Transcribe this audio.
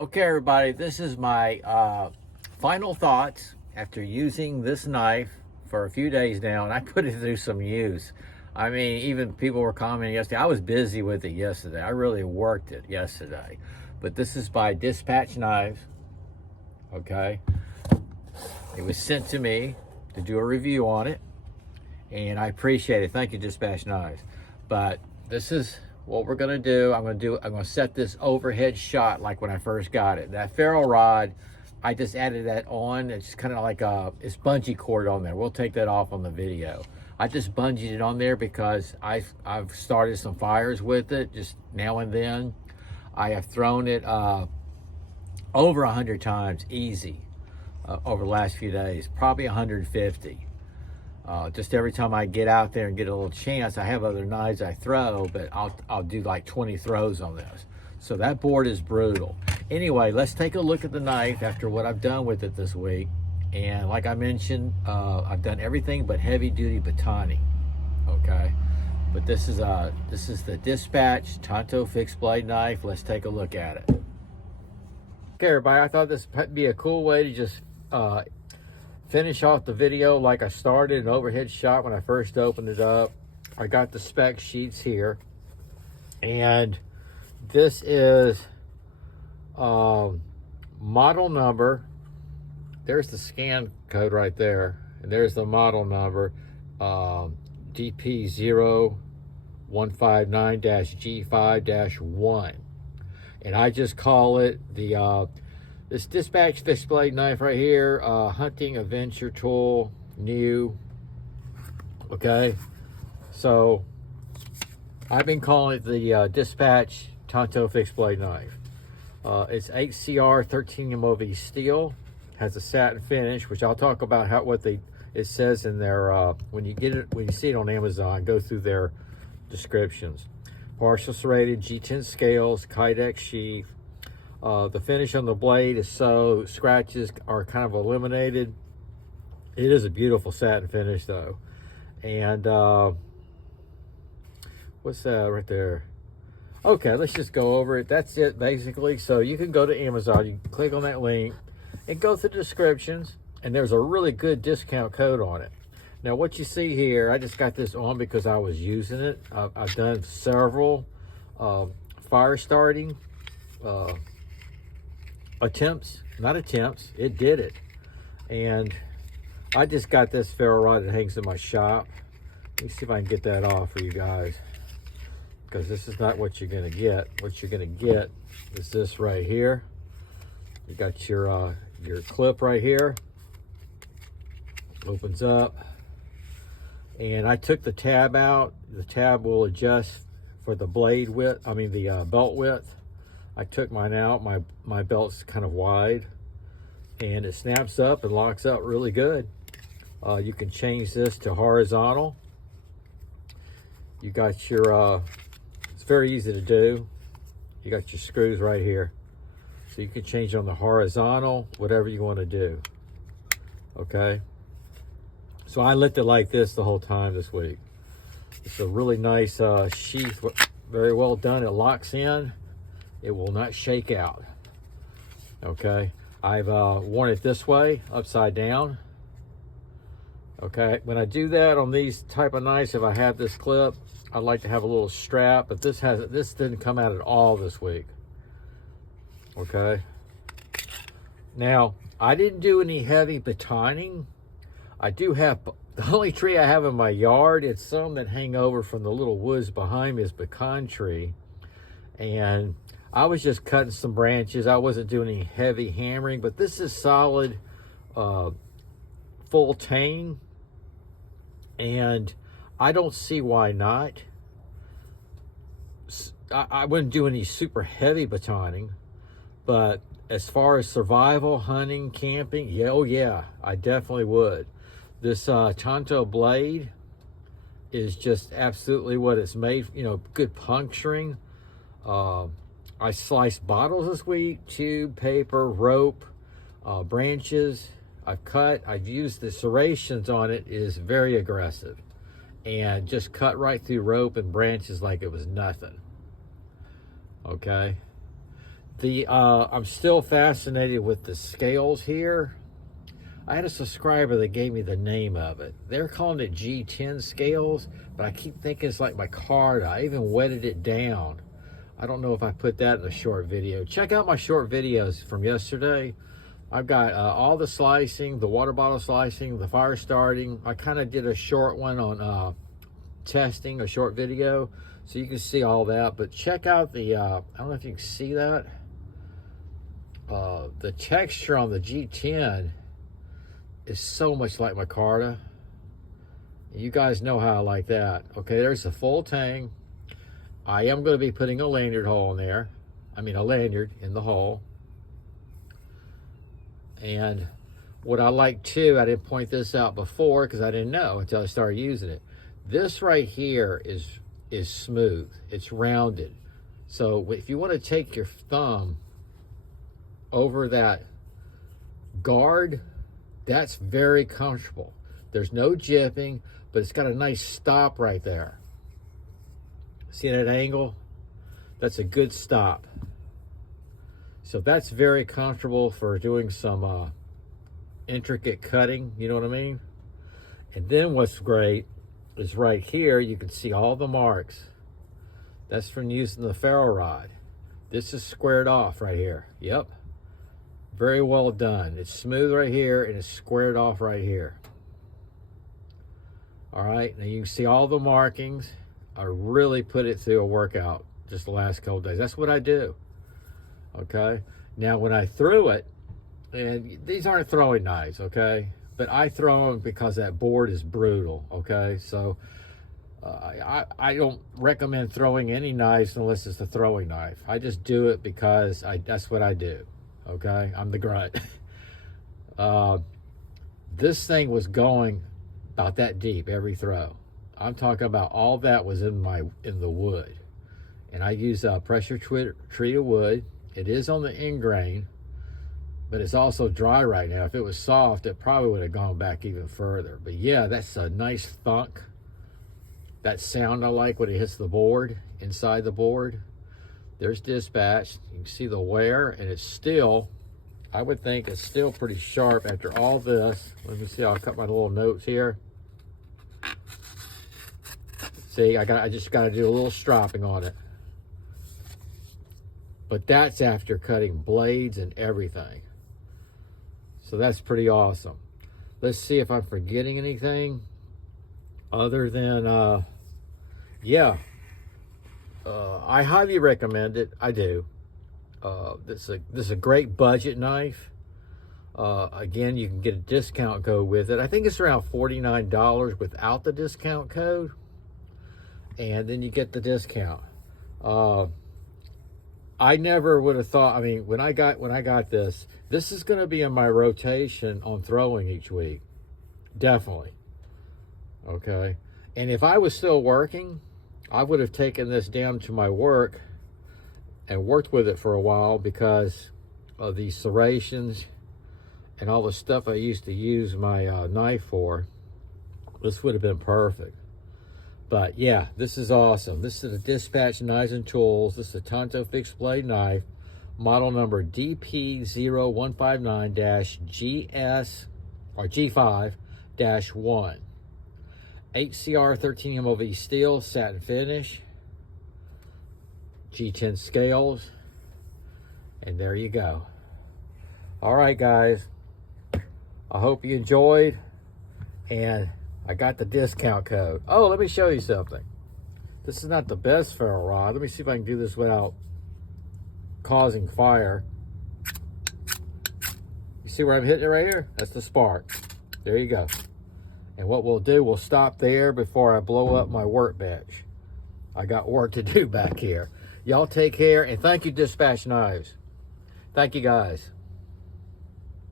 Okay, everybody, this is my final thoughts after using this knife for a few days now, and I put it through some use. I mean, even people were commenting yesterday. I was busy with it yesterday. I really worked it yesterday. But this is by Dispatch Knives, okay? It was sent to me to do a review on it, and I appreciate it. Thank you, Dispatch Knives. But this is what we're gonna do. I'm gonna set this overhead shot like when I first got it. That ferrule rod, I just added that on. It's kind of like it's bungee cord on there. We'll take that off on the video. I just bungeed it on there because I've started some fires with it just now and then. I have thrown it over 100 times easy over the last few days, probably 150. Just every time I get out there and get a little chance, I have other knives I throw, but I'll do like 20 throws on this. So that board is brutal. Anyway, let's take a look at the knife after what I've done with it this week. And like I mentioned, I've done everything but heavy duty batoning, okay? But this is the Dispatch TANTO fixed blade knife. Let's take a look at it. Okay, everybody, I thought this would be a cool way to just finish off the video like I started, an overhead shot when I first opened it up. I got the spec sheets here, and this is model number. There's the scan code right there, and there's the model number, DP0159-G5-1, and I just call it the this Dispatch fixed blade knife right here, hunting adventure tool, new. Okay, so I've been calling it the Dispatch TANTO fixed blade knife. It's HCR 13 MOV steel, has a satin finish, which I'll talk about it says in their when you see it on Amazon, go through their descriptions. Partial serrated G10 scales, Kydex sheath. The finish on the blade is so scratches are kind of eliminated. It is a beautiful satin finish though. And what's that right there? Okay, let's just go over it. That's it basically. So you can go to Amazon, you can click on that link and go through the descriptions, and there's a really good discount code on it. Now what you see here, I just got this on because I was using it. I've done several fire starting it did it. And I just got this ferrule rod that hangs in my shop. Let me see if I can get that off for you guys, because this is not what you're gonna get. What you're gonna get is this right here. You got your clip right here, opens up, and I took the tab out. The tab will adjust for the blade width, the belt width. I took mine out. My belt's kind of wide, and it snaps up and locks up really good. You can change this to horizontal. You got your, it's very easy to do. You got your screws right here. So you can change on the horizontal, whatever you want to do. Okay. So I left it like this the whole time this week. It's a really nice sheath, very well done. It locks in. It will not shake out. Okay, I've worn it this way, upside down. Okay, when I do that on these type of knives, if I have this clip, I'd like to have a little strap, but this didn't come out at all this week. Okay, now I didn't do any heavy batoning. I do have, the only tree I have in my yard, it's some that hang over from the little woods behind me, is pecan tree, and I was just cutting some branches. I wasn't doing any heavy hammering, but this is solid, full tang, and I don't see why not. I wouldn't do any super heavy batoning, but as far as survival, hunting, camping, yeah, oh yeah, I definitely would. This TANTO blade is just absolutely what it's made, good puncturing. I sliced bottles this week, tube, paper, rope, branches. I've used the serrations on it is very aggressive, and just cut right through rope and branches like it was nothing. Okay. I'm still fascinated with the scales here. I had a subscriber that gave me the name of it. They're calling it G10 scales, but I keep thinking it's like my card. I even wetted it down. I don't know if I put that in a short video. Check out my short videos from yesterday. I've got all the slicing, the water bottle slicing, the fire starting. I kind of did a short one on testing, a short video, so you can see all that. But check out the, I don't know if you can see that. The texture on the G10 is so much like micarta. You guys know how I like that. Okay, there's the full tang. I am going to be putting a lanyard hole in there. I mean a lanyard in the hole. And what I like too, I didn't point this out before because I didn't know until I started using it. This right here is smooth. It's rounded. So if you want to take your thumb over that guard, that's very comfortable. There's no jipping, but it's got a nice stop right there. See that angle? That's a good stop. So that's very comfortable for doing some intricate cutting, you know what I mean? And then what's great is right here, you can see all the marks. That's from using the ferro rod. This is squared off right here. Yep. Very well done. It's smooth right here and it's squared off right here. All right, now you can see all the markings. I really put it through a workout just the last couple days. That's what I do. Okay, now when I threw it, and these aren't throwing knives, okay, but I throw them because that board is brutal. Okay, so I don't recommend throwing any knives unless it's a throwing knife. I just do it because that's what I do. Okay, I'm the grunt. This thing was going about that deep every throw. I'm talking about all that was in the wood, and I use pressure treated wood. It is on the end grain, but it's also dry right now. If it was soft, it probably would have gone back even further. But yeah, that's a nice thunk. That sound I like when it hits the board, inside the board. There's dispatch. You can see the wear, and it's still, I would think it's still pretty sharp after all this. Let me see, I'll cut my little notes here. See, I just got to do a little stropping on it. But that's after cutting blades and everything. So that's pretty awesome. Let's see if I'm forgetting anything other than, yeah. I highly recommend it. I do. This is a great budget knife. Again, you can get a discount code with it. I think it's around $49 without the discount code, and then you get the discount. I never would have thought. I mean, when I got this is going to be in my rotation on throwing each week, definitely. Okay, and if I was still working, I would have taken this down to my work and worked with it for a while because of the serrations and all the stuff I used to use my knife for. This would have been perfect. But yeah, this is awesome. This is a Dispatch Knives and Tools. This is a TANTO fixed blade knife, model number DP0159-G5-1. HCR 13 MOV steel, satin finish, G10 scales, and there you go. All right, guys. I hope you enjoyed, and I got the discount code. Oh, let me show you something. This is not the best ferro rod. Let me see if I can do this without causing fire. You see where I'm hitting it right here? That's the spark. There you go. And what we'll do, we'll stop there before I blow up my workbench. I got work to do back here. Y'all take care, and thank you, Dispatch Knives. Thank you, guys.